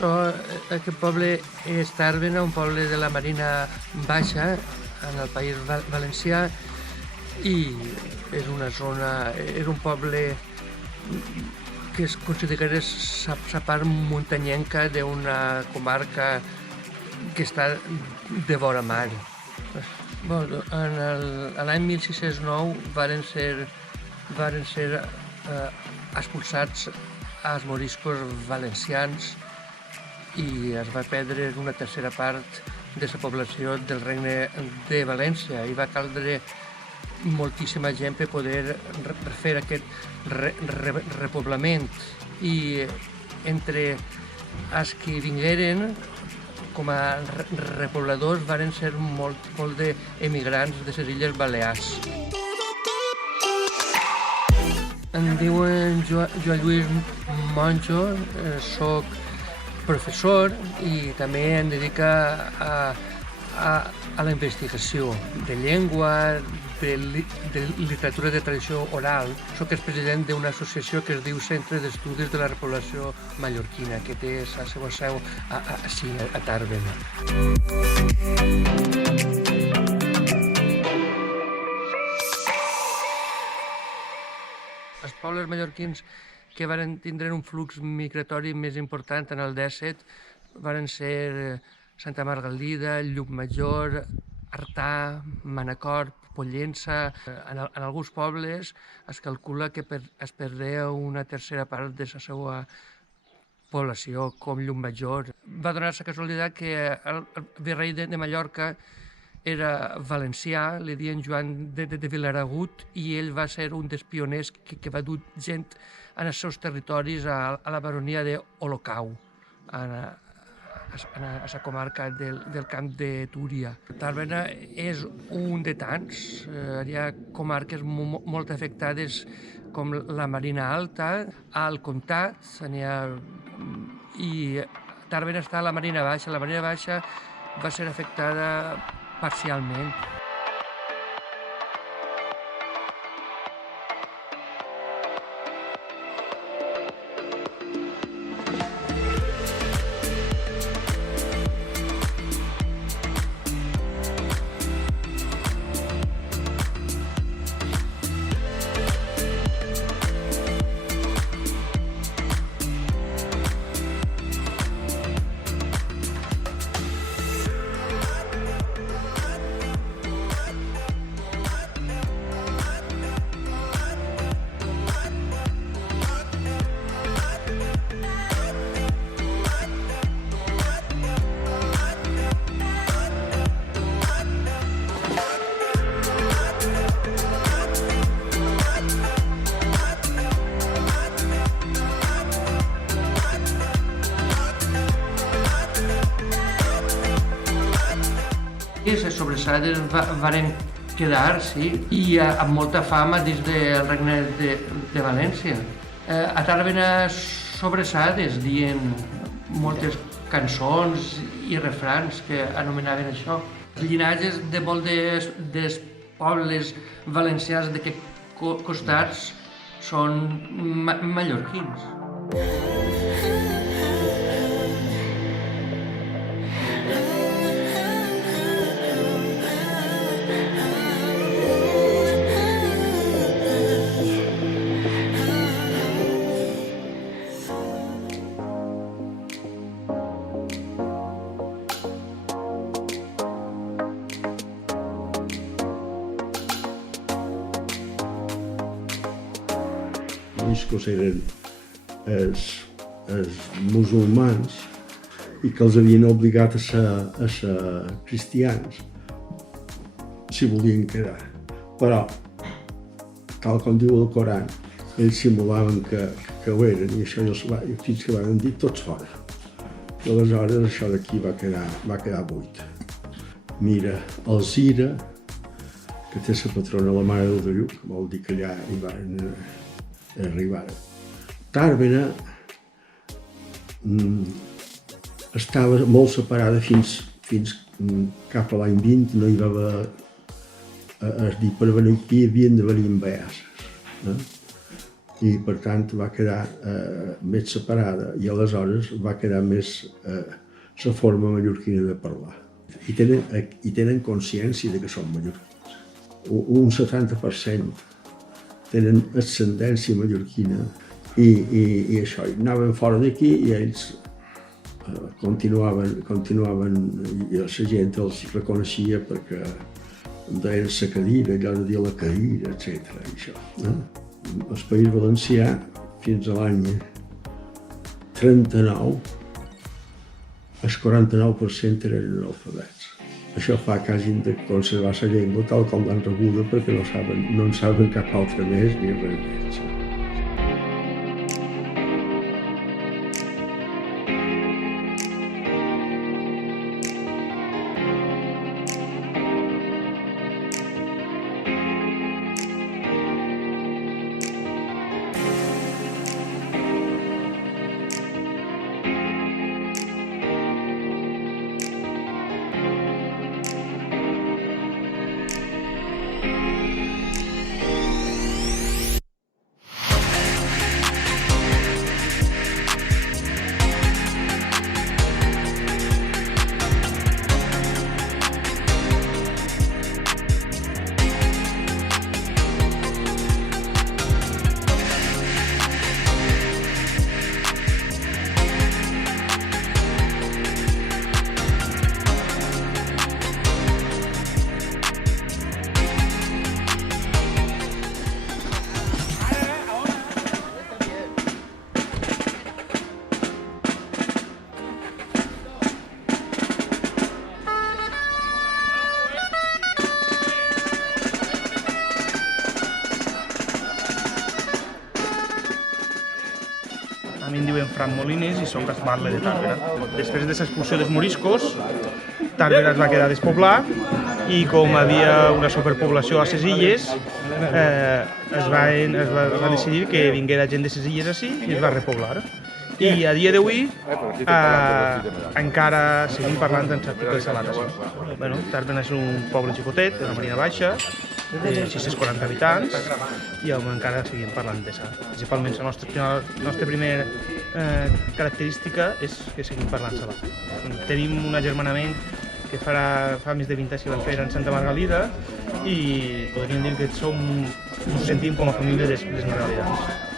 Aquest poble és Tàrbena, un poble de la Marina Baixa, en el País Valencià, i és un poble que es considera la part muntanyenca d'una comarca que està de vora mar. L'any 1609 varen ser expulsats els moriscos valencians i es va perdre una tercera part de la població del Regne de València i va caldre moltíssima gent per poder fer aquest repoblament. I entre els que vingueren com a repobladors varen ser molt d'emigrants de les Illes Balears. Em diuen Joan Lluís Monjo, soc professor i també em dedica a la investigació de llengua, de literatura de tradició oral. Soc el president d'una associació que es diu Centre d'Estudis de la Repoblació Mallorquina, que té la seva seu a Tàrbena. Els pobles mallorquins que varen tindre un flux migratori més important en el 17 varen ser Santa Margalida, Llucmajor, Artà, Manacor, Pollença. En alguns pobles es calcula que es perdria una tercera part de la seva població, com Llucmajor. Va donar la casualitat que el virrei de Mallorca era valencià, li deien Joan de Vilaragut, i ell va ser un dels pioners que va dur gent en els seus territoris a la baronia d'Olocau, a la comarca del Camp de Túria. Tàrbena és un de tants. Hi ha comarques molt afectades com la Marina Alta, al Comtat, i Tàrbena està a la Marina Baixa. La Marina Baixa va ser afectada parcialment. Les sobrassades varen quedar, sí, i amb molta fama dins del Regne de València. A Tàrbena sobrassades dient moltes cançons i refrans que anomenaven això. Els llinatges de molts dels pobles valencians d'aquests costats són mallorquins. Que eren els musulmans i que els havien obligat a ser cristians si volien quedar. Però, tal com diu el Coran, ells simulaven que ho eren i això fins que van dir tots fora. I aleshores això d'aquí va quedar buit. Mira, Alzira, que té la patrona la Mare del Déu, que vol dir que allà hi van arribar. Tàrbena estava molt separada fins cap a l'any 20, no hi va haver, es diu, per venir aquí havien de venir amb beasses. i per tant va quedar més separada i aleshores va quedar més la forma mallorquina de parlar. I tenen consciència de que són mallorquins. Un 70% tenen ascendència mallorquina i això, anaven fora d'aquí i ells continuaven i la gent els reconeixia perquè deien la cadira, allò de dir la cadira, etc. El País Valencià, fins a l'any 39, el 49% eren analfabets. Això fa que hagin de conservar la llengua tal com l'han rebuda perquè no en saben cap altra més ni res més. A mi em diuen Fran Molines i soc esparle de Tàrbena. Després de l'expulsió dels moriscos, Tàrbena es va quedar despoblar i com havia una superpoblació a les illes, es va decidir que vinguera gent de les illes ací i es va repoblar. I a dia d'avui encara seguim parlant en certa de salat ací. Tàrbena és un poble xicotet, de la Marina Baixa, de 640 habitants, i encara seguim parlant de ça. Principalment la nostra primera característica és que seguim parlant salat. Tenim un agermanament que fa més de 20 anys que vam fer en Santa Margalida i podríem dir que ens sentim com a família dels margalidans.